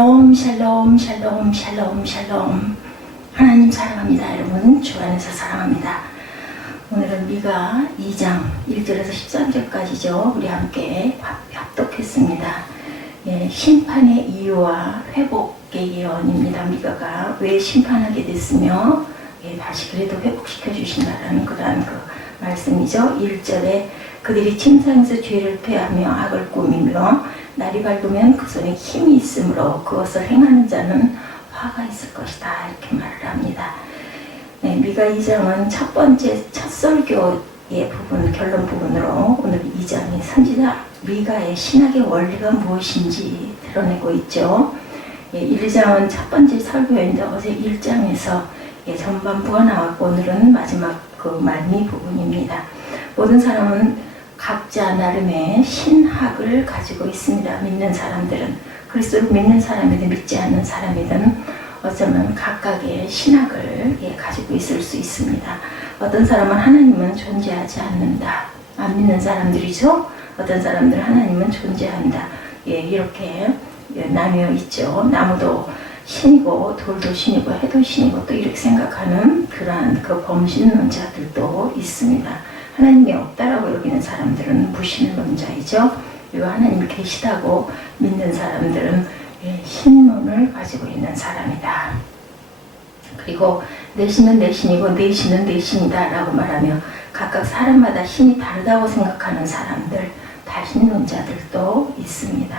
샬롬 샬롬 샬롬 샬롬. 하나님 사랑합니다. 여러분 주 안에서 사랑합니다. 오늘은 미가 2장 1절에서 13절까지죠. 우리 함께 합독했습니다. 심판의 이유와 회복의 예언입니다. 미가가 왜 심판하게 됐으며 다시 그래도 회복시켜 주신다라는 그러한 말씀이죠. 1절에 그들이 침상에서 죄를 패하며 악을 꾸미며 날이 밝으면 그 손에 힘이 있으므로 그것을 행하는 자는 화가 있을 것이다, 이렇게 말을 합니다. 미가 2장은 첫 번째 첫 설교의 부분, 결론 부분으로 오늘 2장이 선지자 미가의 신학의 원리가 무엇인지 드러내고 있죠. 1장은 첫 번째 설교인데 어제 1장에서 전반부가 나왔고 오늘은 마지막 말미 부분입니다. 모든 사람은 각자 나름의 신학을 가지고 있습니다. 믿는 사람들은 그리스도를 믿는 사람이든 믿지 않는 사람이든 어쩌면 각각의 신학을 가지고 있을 수 있습니다. 어떤 사람은 하나님은 존재하지 않는다. 안 믿는 사람들이죠. 어떤 사람들은 하나님은 존재한다. 이렇게 나뉘어 있죠. 나무도 신이고 돌도 신이고 해도 신이고 또 이렇게 생각하는 그러한 범신론자들도 있습니다. 하나님이 없다라고 여기는 사람들은 무신론자이죠. 그리고 하나님이 계시다고 믿는 사람들은 신론을 가지고 있는 사람이다. 그리고 내 신은 내 신이고 내 신은 내 신이다 라고 말하며 각각 사람마다 신이 다르다고 생각하는 사람들, 다신론자들도 있습니다.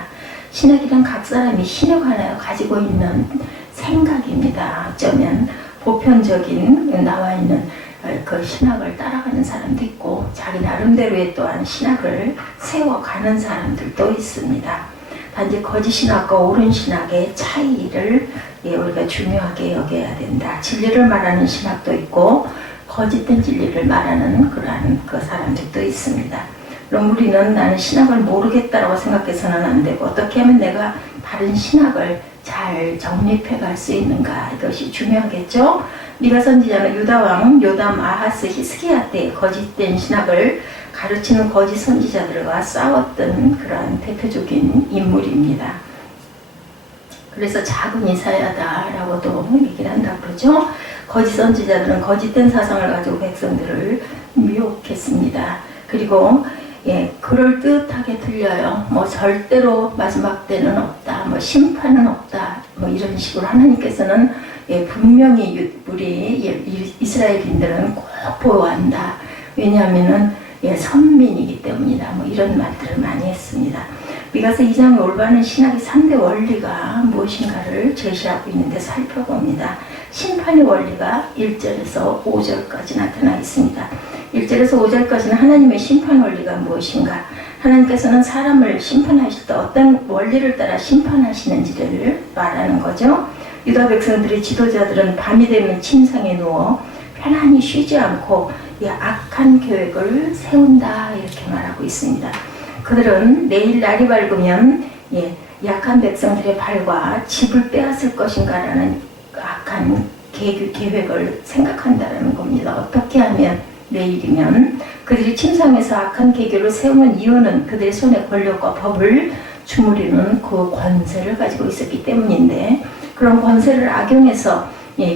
신학이란 각 사람이 신에 관하여 가지고 있는 생각입니다. 어쩌면 보편적인 나와 있는 그 신학을 따라가는 사람도 있고 자기 나름대로의 또한 신학을 세워가는 사람들도 있습니다. 단지 거짓 신학과 옳은 신학의 차이를 우리가 중요하게 여겨야 된다. 진리를 말하는 신학도 있고 거짓된 진리를 말하는 그러한 사람들도 있습니다. 그럼 우리는 나는 신학을 모르겠다라고 생각해서는 안 되고 어떻게 하면 내가 바른 신학을 잘 정립해 갈 수 있는가, 이것이 중요하겠죠. 미가 선지자는 유다왕 요담 아하스 히스기야 때 거짓된 신학을 가르치는 거짓 선지자들과 싸웠던 그러한 대표적인 인물입니다. 그래서 작은 이사야다라고도 얘기를 한다고 그러죠. 거짓 선지자들은 거짓된 사상을 가지고 백성들을 미혹했습니다. 그리고 그럴듯하게 들려요. 절대로 마지막 때는 없다, 심판은 없다, 이런 식으로 하나님께서는 분명히 우리 이스라엘인들은 꼭 보호한다. 왜냐하면은 선민이기 때문이다. 이런 말들을 많이 했습니다. 미가서 2장의 올바른 신학의 3대 원리가 무엇인가를 제시하고 있는데 살펴봅니다. 심판의 원리가 1절에서 5절까지 나타나 있습니다. 1절에서 5절까지는 하나님의 심판 원리가 무엇인가, 하나님께서는 사람을 심판하실 때 어떤 원리를 따라 심판하시는지를 말하는 거죠. 유다 백성들의 지도자들은 밤이 되면 침상에 누워 편안히 쉬지 않고 악한 계획을 세운다, 이렇게 말하고 있습니다. 그들은 내일 날이 밝으면 약한 백성들의 발과 집을 빼앗을 것인가라는 악한 계획을 생각한다는 겁니다. 어떻게 하면 내일이면 그들이 침상에서 악한 계획을 세우는 이유는 그들의 손에 권력과 법을 주무리는 그 권세를 가지고 있었기 때문인데, 그런 권세를 악용해서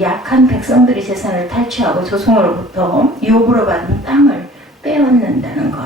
약한 백성들의 재산을 탈취하고 조상으로부터 유업으로 받은 땅을 빼앗는다는 것.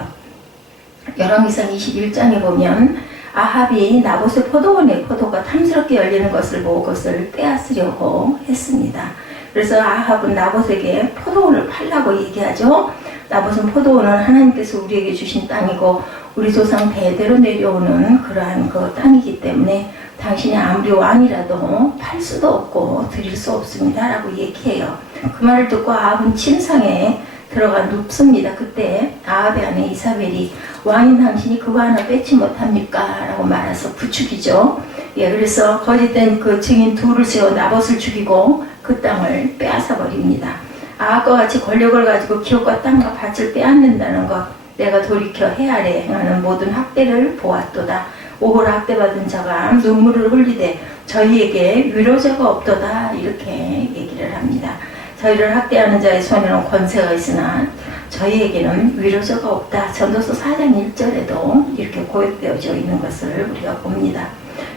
열왕기상 21장에 보면 아합이 나봇의 포도원의 포도가 탐스럽게 열리는 것을 보고 그것을 빼앗으려고 했습니다. 그래서 아합은 나봇에게 포도원을 팔라고 얘기하죠. 나봇은 포도원은 하나님께서 우리에게 주신 땅이고 우리 조상 대대로 내려오는 그러한 땅이기 때문에 당신이 아무리 왕이라도 팔 수도 없고 드릴 수 없습니다 라고 얘기해요. 그 말을 듣고 아합은 침상에 들어가 눕습니다. 그때 아합의 아내 이사벨이 왕인 당신이 그거 하나 뺏지 못합니까? 라고 말해서 부추기죠. 그래서 거짓된 증인 둘을 세워 나봇을 죽이고 그 땅을 빼앗아 버립니다. 아합과 같이 권력을 가지고 기업과 땅과 밭을 빼앗는다는 것, 내가 돌이켜 해아래 행하는 모든 학대를 보았도다. 오호라 학대받은 자가 눈물을 흘리되 저희에게 위로자가 없도다, 이렇게 얘기를 합니다. 저희를 학대하는 자의 손에는 권세가 있으나 저희에게는 위로자가 없다. 전도서 4장 1절에도 이렇게 고백되어져 있는 것을 우리가 봅니다.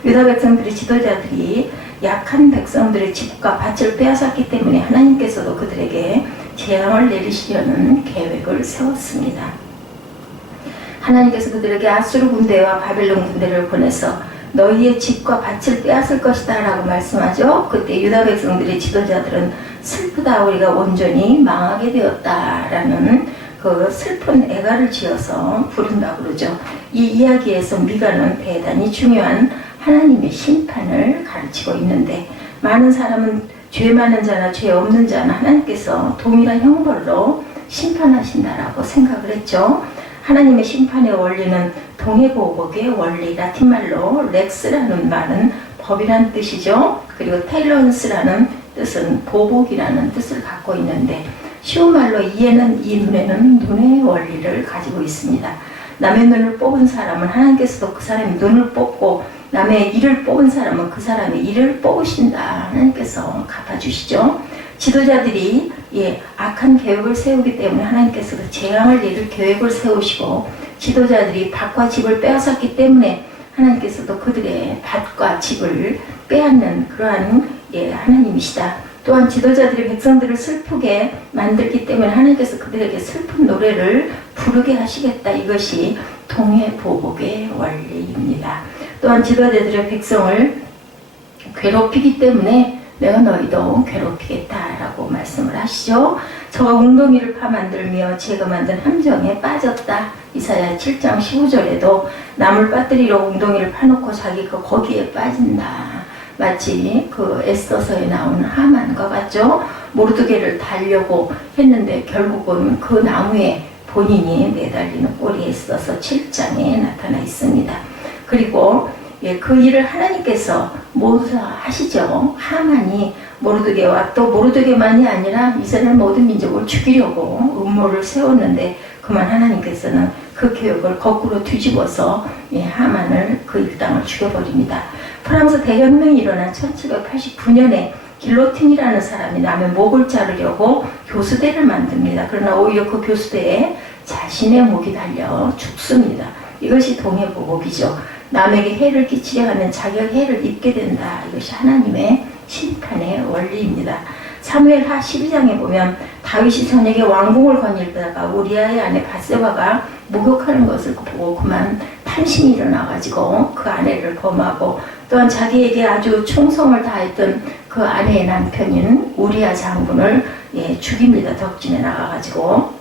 유다 백성들의 지도자들이 약한 백성들의 집과 밭을 빼앗았기 때문에 하나님께서도 그들에게 재앙을 내리시려는 계획을 세웠습니다. 하나님께서 그들에게 아수르 군대와 바벨론 군대를 보내서 너희의 집과 밭을 빼앗을 것이다 라고 말씀하죠. 그때 유다 백성들의 지도자들은 슬프다, 우리가 온전히 망하게 되었다 라는 그 슬픈 애가를 지어서 부른다고 그러죠. 이 이야기에서 미가는 대단히 중요한 하나님의 심판을 가르치고 있는데, 많은 사람은 죄 많은 자나 죄 없는 자나 하나님께서 동일한 형벌로 심판하신다라고 생각을 했죠. 하나님의 심판의 원리는 동해보복의 원리, 라틴말로 렉스라는 말은 법이란 뜻이죠. 그리고 텔런스라는 뜻은 보복이라는 뜻을 갖고 있는데, 쉬운 말로 이에는 이 눈에는 눈의 원리를 가지고 있습니다. 남의 눈을 뽑은 사람은 하나님께서도 그 사람의 눈을 뽑고, 남의 이를 뽑은 사람은 그 사람의 이를 뽑으신다. 하나님께서 갚아주시죠. 지도자들이 악한 계획을 세우기 때문에 하나님께서도 재앙을 내릴 계획을 세우시고, 지도자들이 밭과 집을 빼앗았기 때문에 하나님께서도 그들의 밭과 집을 빼앗는 그러한 하나님이시다. 또한 지도자들이 백성들을 슬프게 만들기 때문에 하나님께서 그들에게 슬픈 노래를 부르게 하시겠다. 이것이 동해보복의 원리입니다. 또한 지도자들의 백성을 괴롭히기 때문에 내가 너희도 괴롭히겠다라고 말씀을 하시죠. 저가 웅덩이를 파만들며 제가 만든 함정에 빠졌다. 이사야 7장 15절에도 남을 빠뜨리러 웅덩이를 파놓고 자기가 거기에 빠진다. 마치 그 에스더서에 나오는 하만과 같죠. 모르드게를 달려고 했는데 결국은 그 나무에 본인이 매달리는 꼴이 에스더서 7장에 나타나 있습니다. 그리고 그 일을 하나님께서 모두 하시죠. 하만이 모르드게와 또 모르드게만이 아니라 이스라엘 모든 민족을 죽이려고 음모를 세웠는데, 그만 하나님께서는 그 계획을 거꾸로 뒤집어서 하만을 그 일당을 죽여버립니다. 프랑스 대혁명이 일어난 1789년에 길로틴이라는 사람이 남의 목을 자르려고 교수대를 만듭니다. 그러나 오히려 그 교수대에 자신의 목이 달려 죽습니다. 이것이 동해보복이죠. 남에게 해를 끼치려 하면 자기가 해를 입게 된다. 이것이 하나님의 심판의 원리입니다. 사무엘하 12장에 보면 다윗이 저녁에 왕궁을 거닐다가 우리아의 아내 밧세바가 목욕하는 것을 보고 그만 탐심이 일어나가지고 그 아내를 범하고, 또한 자기에게 아주 충성을 다했던 그 아내의 남편인 우리아 장군을 죽입니다. 덕진에 나가가지고.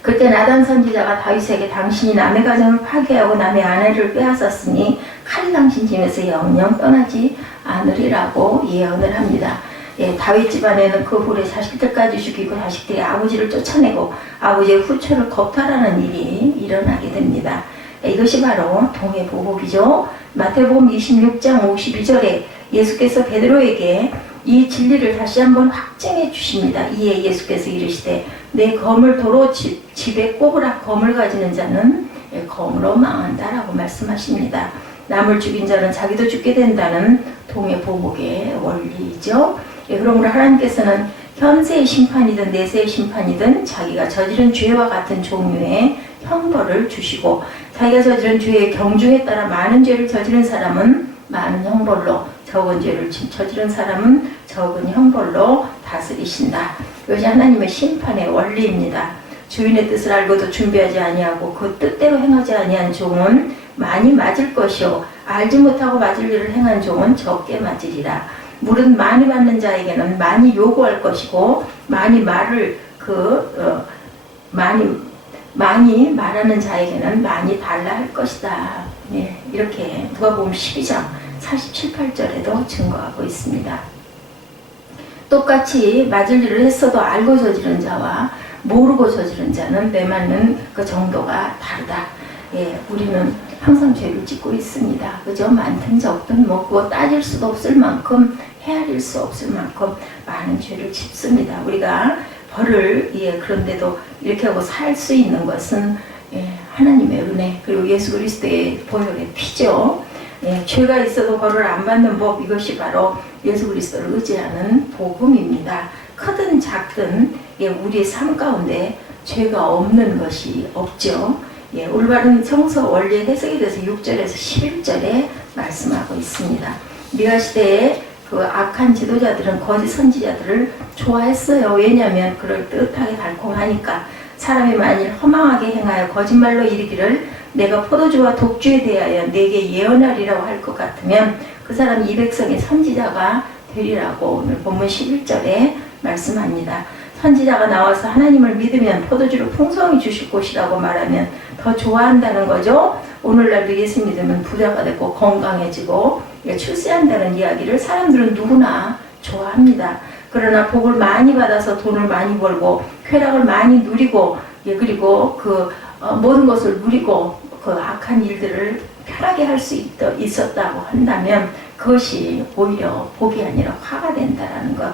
그때 나단 선지자가 다윗에게 당신이 남의 가정을 파괴하고 남의 아내를 빼앗았으니 칼이 당신 집에서 영영 떠나지 않으리라고 예언을 합니다. 다윗 집안에는 그 후에 자식들까지 죽이고 자식들이 아버지를 쫓아내고 아버지의 후처를 겁탈하는 일이 일어나게 됩니다. 이것이 바로 동해보복이죠. 마태복음 26장 52절에 예수께서 베드로에게 이 진리를 다시 한번 확증해 주십니다. 이에 예수께서 이르시되 내 검을 도로 집에 꼽으라. 검을 가지는 자는 검으로 망한다라고 말씀하십니다. 남을 죽인 자는 자기도 죽게 된다는 동해보복의 원리이죠. 그러므로 하나님께서는 현세의 심판이든 내세의 심판이든 자기가 저지른 죄와 같은 종류의 형벌을 주시고, 자기가 저지른 죄의 경중에 따라 많은 죄를 저지른 사람은 많은 형벌로, 적은 죄를 저지른 사람은 적은 형벌로 다스리신다. 이것이 하나님의 심판의 원리입니다. 주인의 뜻을 알고도 준비하지 아니하고 그 뜻대로 행하지 아니한 종은 많이 맞을 것이요 알지 못하고 맞을 일을 행한 종은 적게 맞으리라. 물은 많이 받는 자에게는 많이 요구할 것이고 많이 많이 말하는 자에게는 많이 달라 할 것이다. 이렇게 누가복음 12장 47, 8절에도 증거하고 있습니다. 똑같이 맞을 일을 했어도 알고 저지른 자와 모르고 저지른 자는 매맞는 그 정도가 다르다. 우리는 항상 죄를 짓고 있습니다. 그죠? 많든 적든 그거 따질 수도 없을 만큼, 헤아릴 수 없을 만큼 많은 죄를 짓습니다. 우리가 벌을 그런데도 이렇게 하고 살 수 있는 것은 하나님의 은혜, 그리고 예수 그리스도의 보혈의 피죠. 죄가 있어도 벌을 안 받는 법, 이것이 바로 예수 그리스도를 의지하는 복음입니다. 크든 작든 우리의 삶 가운데 죄가 없는 것이 없죠. 올바른 성서 원리의 해석에 대해서 6절에서 11절에 말씀하고 있습니다. 미가 시대에 그 악한 지도자들은 거짓 선지자들을 좋아했어요. 왜냐하면 그럴듯하게 달콤하니까. 사람이 만일 허망하게 행하여 거짓말로 이르기를 내가 포도주와 독주에 대하여 내게 예언하리라고 할 것 같으면 그 사람 이 백성의 선지자가 되리라고 오늘 본문 11절에 말씀합니다. 선지자가 나와서 하나님을 믿으면 포도주를 풍성히 주실 것이라고 말하면 더 좋아한다는 거죠. 오늘날도 예수 믿으면 부자가 되고 건강해지고 출세한다는 이야기를 사람들은 누구나 좋아합니다. 그러나 복을 많이 받아서 돈을 많이 벌고 쾌락을 많이 누리고 그리고 모든 것을 누리고 그 악한 일들을 편하게 할 수 있었다고 한다면 그것이 오히려 복이 아니라 화가 된다라는 것.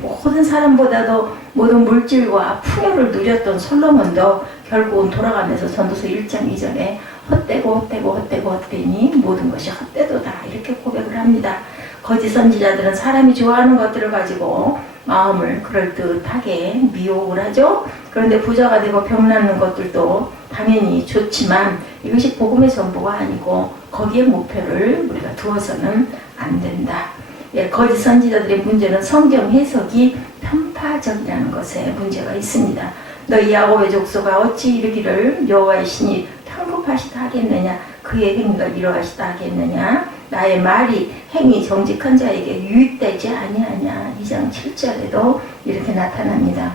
모든 사람보다도 모든 물질과 풍요를 누렸던 솔로몬도 결국은 돌아가면서 전도서 1장 2절에 헛되니 모든 것이 헛되도다 이렇게 고백을 합니다. 거짓 선지자들은 사람이 좋아하는 것들을 가지고 마음을 그럴듯하게 미혹을 하죠. 그런데 부자가 되고 병나는 것들도 당연히 좋지만 이것이 복음의 전부가 아니고 거기에 목표를 우리가 두어서는 안 된다. 거짓 선지자들의 문제는 성경 해석이 편파적이라는 것에 문제가 있습니다. 너희 야곱의 족속아 어찌 이르기를 여호와의 신이 편급하시다 하겠느냐 그의 행위가 이러하시다 하겠느냐 나의 말이 행위 정직한 자에게 유익되지 아니하냐 2장 7절에도 이렇게 나타납니다.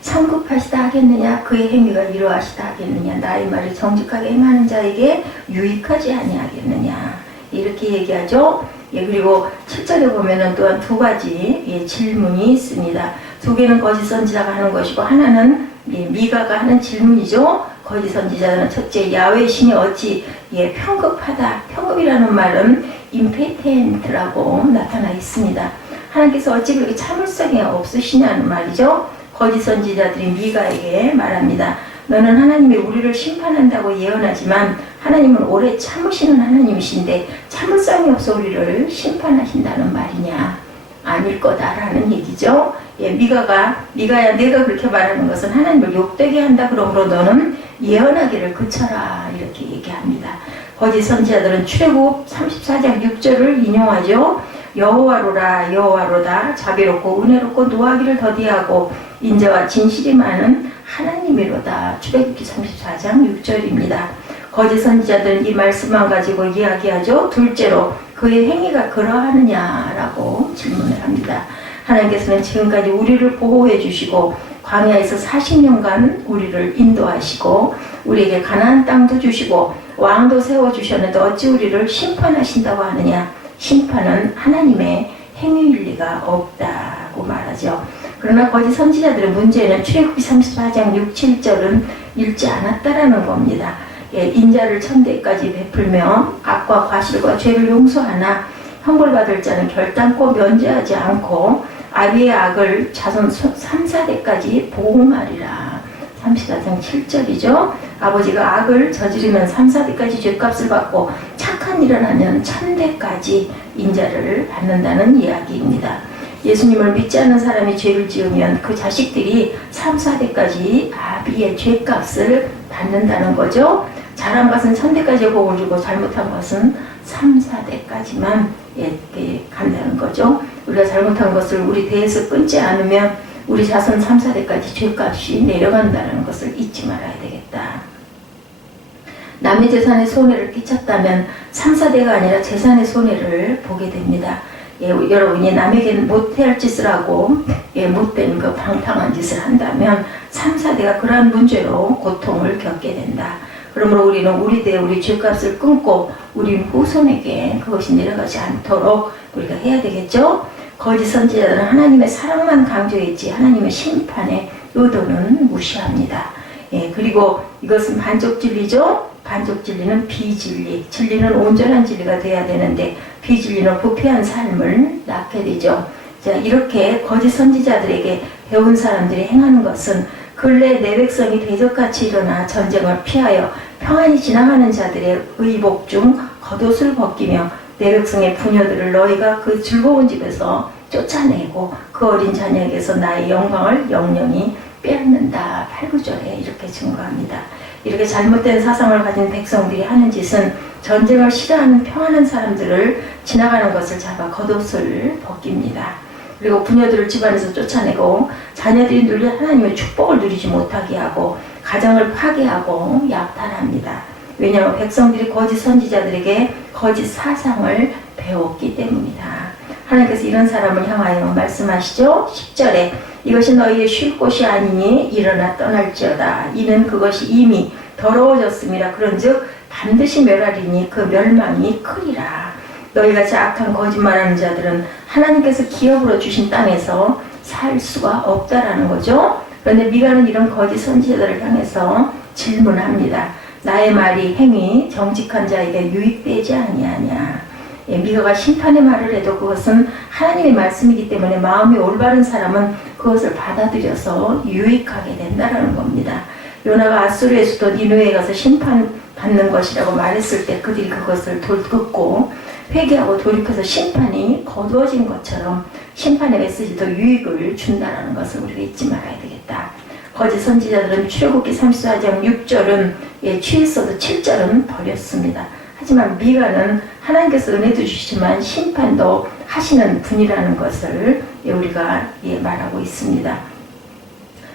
성급하시다 하겠느냐 그의 행위가 이러하시다 하겠느냐 나의 말이 정직하게 행하는 자에게 유익하지 아니하겠느냐 이렇게 얘기하죠. 그리고 7절에 보면은 또한 두 가지 질문이 있습니다. 두 개는 거짓 선지자가 하는 것이고 하나는 미가가 하는 질문이죠. 거짓 선지자는 첫째 야훼 신이 어찌 편급하다. 편급이라는 말은 임페텐트라고 나타나 있습니다. 하나님께서 어찌 그렇게 참을성이 없으시냐는 말이죠. 거짓 선지자들이 미가에게 말합니다. 너는 하나님이 우리를 심판한다고 예언하지만 하나님은 오래 참으시는 하나님이신데 참을성이 없어 우리를 심판하신다는 말이냐? 아닐 거다라는 얘기죠. 미가야 내가 그렇게 말하는 것은 하나님을 욕되게 한다. 그러므로 너는 예언하기를 그쳐라 이렇게 얘기합니다. 거짓 선지자들은 출애굽 34장 6절을 인용하죠. 여호와로다 자비롭고 은혜롭고 노하기를 더디하고 인자와 진실이 많은 하나님이로다. 출애굽기 34장 6절입니다. 거짓 선지자들은 이 말씀만 가지고 이야기하죠. 둘째로 그의 행위가 그러하느냐라고 질문을 합니다. 하나님께서는 지금까지 우리를 보호해 주시고 광야에서 40년간 우리를 인도하시고 우리에게 가나안 땅도 주시고 왕도 세워주셨는데 어찌 우리를 심판하신다고 하느냐. 심판은 하나님의 행위일 리가 없다고 말하죠. 그러나 거짓 선지자들의 문제는 출애굽기 34장 6, 7절은 읽지 않았다라는 겁니다. 인자를 천대까지 베풀며 악과 과실과 죄를 용서하나 형벌받을 자는 결단코 면제하지 않고 아비의 악을 자손 3, 4대까지 보응하리라. 34장 7절이죠. 아버지가 악을 저지르면 3, 4대까지 죄값을 받고 착한 일을 하면 1000대까지 인자를 받는다는 이야기입니다. 예수님을 믿지 않는 사람이 죄를 지으면 그 자식들이 3, 4대까지 아비의 죄값을 받는다는 거죠. 잘한 것은 1000대까지 복을 주고 잘못한 것은 3, 4대까지만 간다는 거죠. 우리가 잘못한 것을 우리 대에서 끊지 않으면 우리 자손 3, 4대까지 죄값이 내려간다는 것을 잊지 말아야 되겠다. 남의 재산에 손해를 끼쳤다면 3, 4대가 아니라 재산의 손해를 보게 됩니다. 여러분이 남에게는 못할 짓을 하고 못된 그 방탕한 짓을 한다면 3, 4대가 그러한 문제로 고통을 겪게 된다. 그러므로 우리는 우리 대 우리 죄값을 끊고 우리 후손에게 그것이 내려가지 않도록 우리가 해야 되겠죠. 거짓 선지자들은 하나님의 사랑만 강조했지 하나님의 심판의 의도는 무시합니다. 그리고 이것은 반쪽 진리죠. 반쪽 진리는 비진리, 진리는 온전한 진리가 돼야 되는데 비진리는 부패한 삶을 낳게 되죠. 자, 이렇게 거짓 선지자들에게 배운 사람들이 행하는 것은 근래 내 백성이 대적같이 일어나 전쟁을 피하여 평안히 지나가는 자들의 의복 중 겉옷을 벗기며 내 백성의 부녀들을 너희가 그 즐거운 집에서 쫓아내고 그 어린 자녀에게서 나의 영광을 영영히 빼앗는다. 8, 9절에 이렇게 증거합니다. 이렇게 잘못된 사상을 가진 백성들이 하는 짓은 전쟁을 싫어하는 평안한 사람들을 지나가는 것을 잡아 겉옷을 벗깁니다. 그리고 부녀들을 집안에서 쫓아내고 자녀들이 누릴 하나님의 축복을 누리지 못하게 하고 가정을 파괴하고 약탈합니다. 왜냐하면 백성들이 거짓 선지자들에게 거짓 사상을 배웠기 때문이다. 하나님께서 이런 사람을 향하여 말씀하시죠. 10절에 이것이 너희의 쉴 곳이 아니니 일어나 떠날지어다. 이는 그것이 이미 더러워졌음이라. 그런즉 반드시 멸하리니 그 멸망이 크리라. 너희같이 악한 거짓말하는 자들은 하나님께서 기업으로 주신 땅에서 살 수가 없다라는 거죠. 그런데 미가는 이런 거짓 선지자들을 향해서 질문합니다. 나의 말이 행위 정직한 자에게 유익되지 아니하냐. 예, 미가가 심판의 말을 해도 그것은 하나님의 말씀이기 때문에 마음이 올바른 사람은 그것을 받아들여서 유익하게 된다는 겁니다. 요나가 아수르의 수도 니느웨에 가서 심판받는 것이라고 말했을 때 그들이 그것을 듣고 회개하고 돌이켜서 심판이 거두어진 것처럼 심판의 메시지도 유익을 준다는 것을 우리가 잊지 말아야 되겠다. 거짓 선지자들은 출애굽기 34장 6절은 취했어도 7절은 버렸습니다. 하지만 미가는 하나님께서 은혜도 주시지만 심판도 하시는 분이라는 것을 우리가 말하고 있습니다.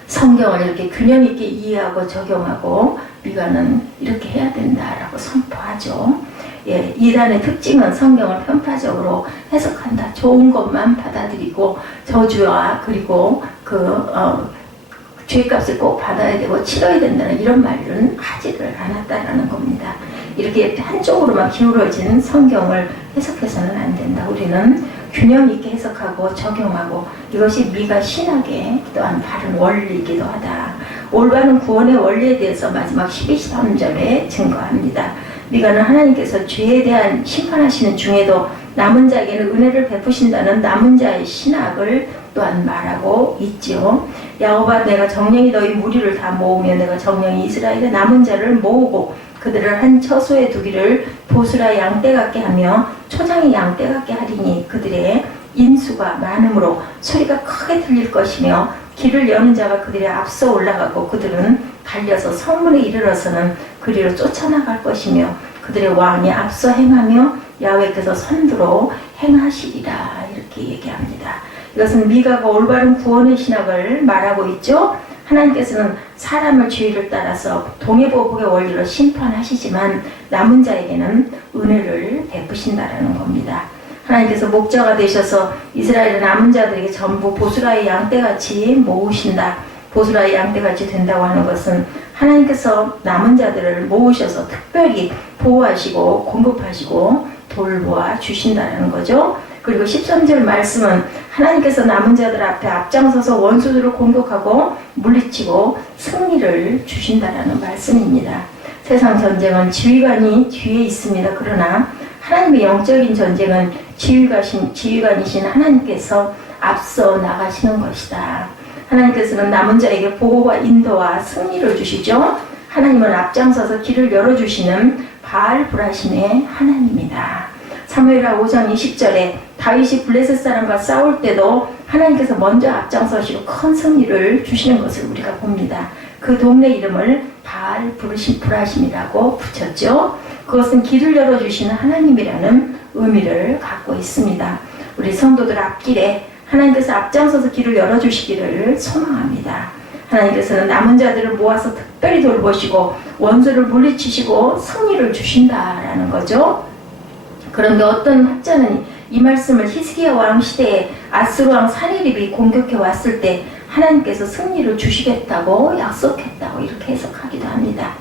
성경을 이렇게 균형 있게 이해하고 적용하고 미가는 이렇게 해야 된다라고 선포하죠. 이단의 특징은 성경을 편파적으로 해석한다. 좋은 것만 받아들이고 저주와 그리고 죄값을 꼭 받아야 되고 치러야 된다는 이런 말은 하지를 않았다라는 겁니다. 이렇게 한쪽으로만 기울어진 성경을 해석해서는 안 된다. 우리는 균형 있게 해석하고 적용하고 이것이 미가 신학의 또한 바른 원리이기도 하다. 올바른 구원의 원리에 대해서 마지막 12~13절에 증거합니다. 미가는 하나님께서 죄에 대한 심판하시는 중에도 남은 자에게는 은혜를 베푸신다는 남은 자의 신학을 또한 말하고 있지요. 야곱아 내가 정령이 너희 무리를 다 모으며 내가 정령이 이스라엘의 남은 자를 모으고 그들을 한 처소에 두기를 보스라 양떼 같게 하며 초장이 양떼 같게 하리니 그들의 인수가 많음으로 소리가 크게 들릴 것이며 길을 여는 자가 그들의 앞서 올라가고 그들은 달려서 성문에 이르러서는 그리로 쫓아나갈 것이며 그들의 왕이 앞서 행하며 야훼께서 선두로 행하시리라. 이렇게 얘기합니다. 이것은 미가가 올바른 구원의 신학을 말하고 있죠. 하나님께서는 사람을 죄를 따라서 동해보복의 원리로 심판하시지만 남은 자에게는 은혜를 베푸신다라는 겁니다. 하나님께서 목자가 되셔서 이스라엘의 남은 자들에게 전부 보스라의 양떼같이 모으신다. 보스라의 양떼같이 된다고 하는 것은 하나님께서 남은 자들을 모으셔서 특별히 보호하시고 공급하시고 돌보아 주신다는 거죠. 그리고 13절 말씀은 하나님께서 남은 자들 앞에 앞장서서 원수들을 공격하고 물리치고 승리를 주신다라는 말씀입니다. 세상 전쟁은 지휘관이 뒤에 있습니다. 그러나 하나님의 영적인 전쟁은 지휘관이신 하나님께서 앞서 나가시는 것이다. 하나님께서는 남은 자에게 보호와 인도와 승리를 주시죠. 하나님은 앞장서서 길을 열어주시는 바알브라심의 하나님이다. 사무엘하 5장 20절에 다윗이 블레셋 사람과 싸울 때도 하나님께서 먼저 앞장서시고 큰 승리를 주시는 것을 우리가 봅니다. 그 동네 이름을 바알브라심이라고 붙였죠. 그것은 길을 열어주시는 하나님이라는 의미를 갖고 있습니다. 우리 성도들 앞길에 하나님께서 앞장서서 길을 열어주시기를 소망합니다. 하나님께서는 남은 자들을 모아서 특별히 돌보시고 원수를 물리치시고 승리를 주신다라는 거죠. 그런데 어떤 학자는 이 말씀을 히스기야 왕 시대에 아스루 왕 사니립이 공격해 왔을 때 하나님께서 승리를 주시겠다고 약속했다고 이렇게 해석하기도 합니다.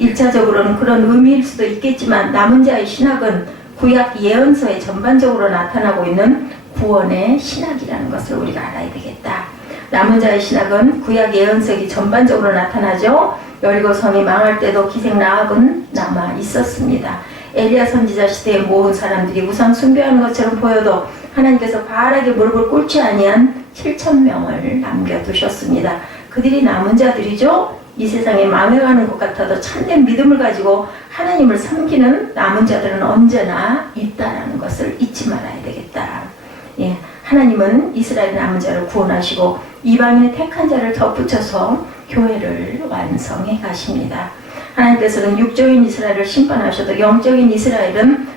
1차적으로는 그런 의미일 수도 있겠지만 남은 자의 신학은 구약 예언서에 전반적으로 나타나고 있는 구원의 신학이라는 것을 우리가 알아야 되겠다. 남은 자의 신학은 구약 예언서에 전반적으로 나타나죠. 여리고 성이 망할 때도 기생 라합은 남아 있었습니다. 엘리야 선지자 시대에 모은 사람들이 우상 숭배하는 것처럼 보여도 하나님께서 바알에게 무릎을 꿇지 아니한 7,000명을 남겨두셨습니다. 그들이 남은 자들이죠. 이 세상에 망해가는 것 같아도 참된 믿음을 가지고 하나님을 섬기는 남은 자들은 언제나 있다라는 것을 잊지 말아야 되겠다. 예, 하나님은 이스라엘 남은 자를 구원하시고 이방인의 택한 자를 덧붙여서 교회를 완성해 가십니다. 하나님께서는 육적인 이스라엘을 심판하셔도 영적인 이스라엘은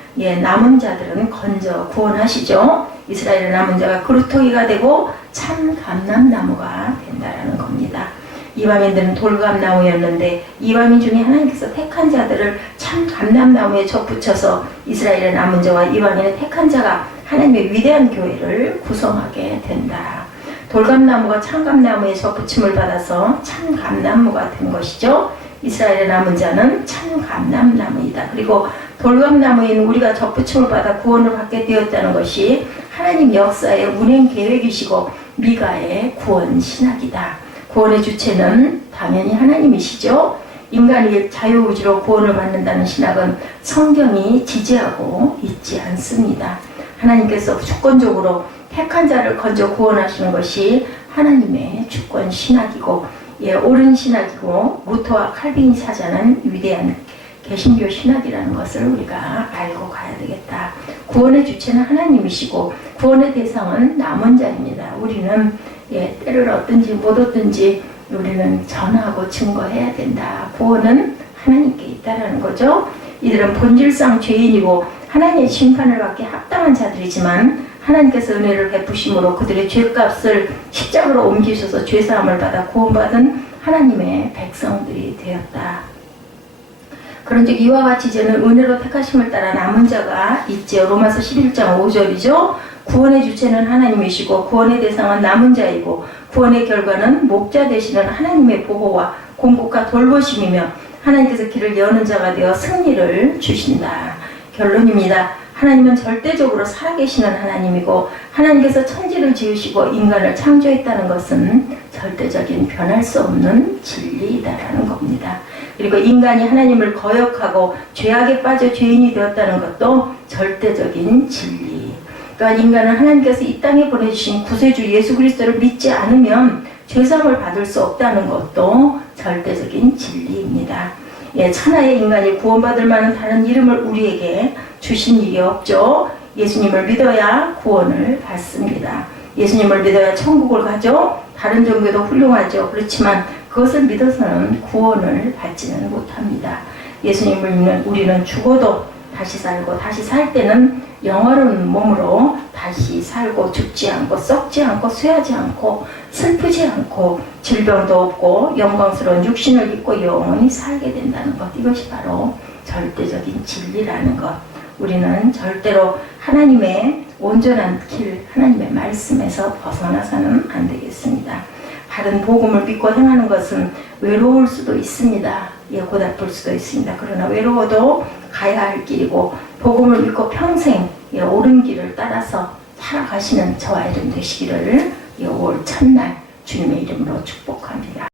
남은 자들은 건져 구원하시죠. 이스라엘의 남은 자가 그루터기가 되고 참 감람나무가 된다라는 겁니다. 이방인들은 돌감나무였는데 이방인 중에 하나님께서 택한 자들을 참 감람나무에 접붙여서 이스라엘의 남은 자와 이방인의 택한 자가 하나님의 위대한 교회를 구성하게 된다. 돌감나무가 참감나무에 접붙임을 받아서 참감나무가 된 것이죠. 이스라엘의 남은 자는 참감람나무이다. 그리고 돌감나무인 우리가 접붙임을 받아 구원을 받게 되었다는 것이 하나님 역사의 운행 계획이시고 미가의 구원 신학이다. 구원의 주체는 당연히 하나님이시죠. 인간이 자유의지로 구원을 받는다는 신학은 성경이 지지하고 있지 않습니다. 하나님께서 주권적으로 택한 자를 건져 구원하시는 것이 하나님의 주권 신학이고 옳은 신학이고 루터와 칼빈이 찾아낸 위대한 개신교 신학이라는 것을 우리가 알고 가야 되겠다. 구원의 주체는 하나님이시고 구원의 대상은 남은 자입니다. 우리는 때를 얻든지 못 얻든지 우리는 전하고 증거해야 된다. 구원은 하나님께 있다라는 거죠. 이들은 본질상 죄인이고 하나님의 심판을 받기 합당한 자들이지만 하나님께서 은혜를 베푸심으로 그들의 죄값을 십자가로 옮기셔서 죄사함을 받아 구원받은 하나님의 백성들이 되었다. 그런즉 이와 같이 이제는 은혜로 택하심을 따라 남은 자가 있지요. 로마서 11장 5절이죠. 구원의 주체는 하나님이시고 구원의 대상은 남은 자이고 구원의 결과는 목자 되시는 하나님의 보호와 공급과 돌보심이며 하나님께서 길을 여는 자가 되어 승리를 주신다. 결론입니다. 하나님은 절대적으로 살아계시는 하나님이고 하나님께서 천지를 지으시고 인간을 창조했다는 것은 절대적인 변할 수 없는 진리이다라는 겁니다. 그리고 인간이 하나님을 거역하고 죄악에 빠져 죄인이 되었다는 것도 절대적인 진리. 그러니까 인간은 하나님께서 이 땅에 보내주신 구세주 예수 그리스도를 믿지 않으면 죄상을 받을 수 없다는 것도 절대적인 진리입니다. 천하의 인간이 구원받을 만한 다른 이름을 우리에게 주신 일이 없죠. 예수님을 믿어야 구원을 받습니다. 예수님을 믿어야 천국을 가죠. 다른 종교도 훌륭하죠. 그렇지만 그것을 믿어서는 구원을 받지는 못합니다. 예수님을 믿는 우리는 죽어도 다시 살고 다시 살 때는 영원한 몸으로 다시 살고 죽지 않고 썩지 않고 쇠하지 않고 슬프지 않고 질병도 없고 영광스러운 육신을 입고 영원히 살게 된다는 것. 이것이 바로 절대적인 진리라는 것. 우리는 절대로 하나님의 온전한 길, 하나님의 말씀에서 벗어나서는 안 되겠습니다. 바른 복음을 믿고 행하는 것은 외로울 수도 있습니다. 고달플 수도 있습니다. 그러나 외로워도 가야 할 길이고 복음을 믿고 평생 옳은 길을 따라서 살아가시는 저와 여러분 되시기를 올 첫날 주님의 이름으로 축복합니다.